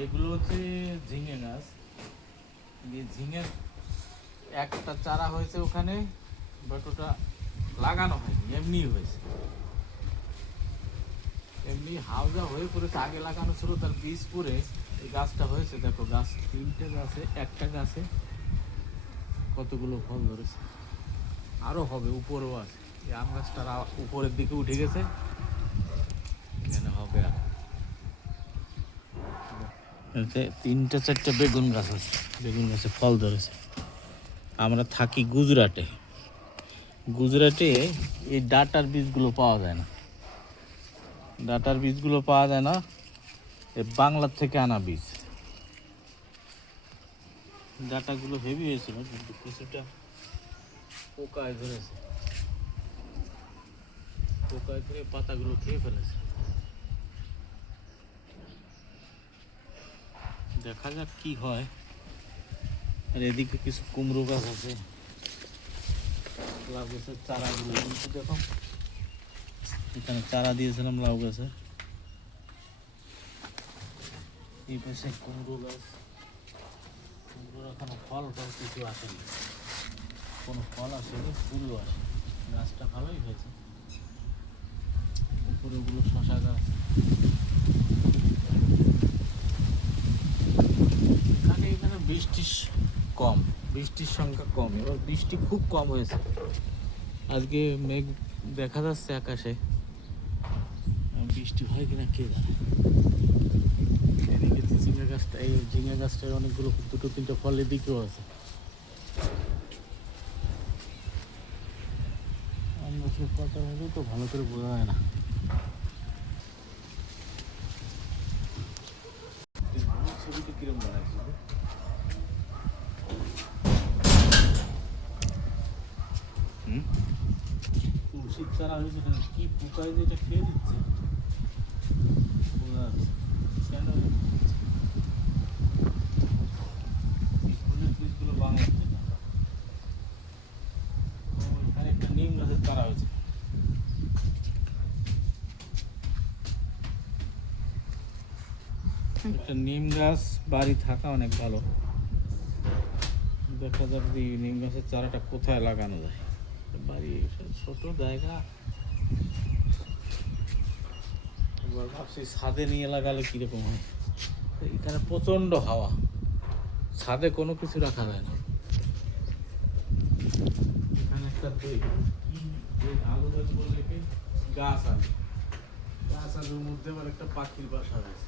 এগুলো হচ্ছে ঝিঙে গাছ। ঝিঙের একটা চারা হয়েছে ওখানে, বাট ওটা লাগানো হয়নি, এমনি হয়েছে, এমনি হাওজা হয়ে পড়েছে। আগে লাগানো ছিল, তার বীজ পরে এই গাছটা হয়েছে। দেখো গাছ, তিনটে গাছে, একটা গাছে কতগুলো ফল ধরেছে, আরও হবে, উপরেও আছে। এই আম গাছটা উপরের দিকে উঠে গেছে, এখানে হবে আর। এতে তিনটে চারটে বেগুন গাছ আছে, বেগুন গাছে ফল ধরেছে। আমরা থাকি গুজরাটে। গুজরাটে এই ডাটার বীজগুলো পাওয়া যায় না, ডাটার বীজগুলো পাওয়া যায় না, এই বাংলার থেকে আনা বীজ। ডাটাগুলো হেভি হয়েছিল, কিন্তু কিছুটা পোকায় ধরেছে, পোকায় ধরে পাতাগুলো খেয়ে ফেলেছে। দেখা যাক কি হয়। আর এদিকে কিছু কুমড়ো গাছ আছে, লাউ গাছের চারাগুলো কিন্তু দেখো, এখানে চারা দিয়েছিলাম লাউ গাছে। এই পাশে কুমড়ো গাছ, কুমড়োর এখনো ফল কিছু আসেনি, কোনো ফল আসেনি, ফুলও আসে। গাছটা ভালোই হয়েছে। উপরে ওগুলো শশা গাছ। এখানে বৃষ্টির কম, বৃষ্টির সংখ্যা কম, এবার বৃষ্টি খুব কম হয়েছে। আজকে মেঘ দেখা যাচ্ছে আকাশে, বৃষ্টি হয় কিনা কে জানে। এদিকে ঝিঙে গাছটা, এই ঝিঙে গাছটায় অনেকগুলো দুটো তিনটে ফল এদিকেও আছে। আম গাছের পাতার মধ্যে তো ভালো করে বোঝা যায় না। ছবিটা কিরম বানাইছিল, তুলসীর চারা হয়েছে, কি পোকায় যেটা খেয়ে দিচ্ছে কেন। ফুলের বীজগুলো বানাচ্ছে না। এখানে একটা নিম গাছের চারা হয়েছে। একটা নিম গাছ বাড়ি থাকা অনেক ভালো। দেখা যাক যে নিম গাছের চারাটা কোথায় লাগানো যায়। বাড়ি ছোট জায়গা, এবার ভাবছি ছাদে নিয়ে লাগালে কীরকম হয়। এখানে প্রচণ্ড হাওয়া, ছাদে কোনো কিছু রাখা যায় না। এখানে একটা আলু গাছ বললে কি গাছ আলু, গাছ আলুর মধ্যে আবার একটা পাখির বাসা হয়েছে।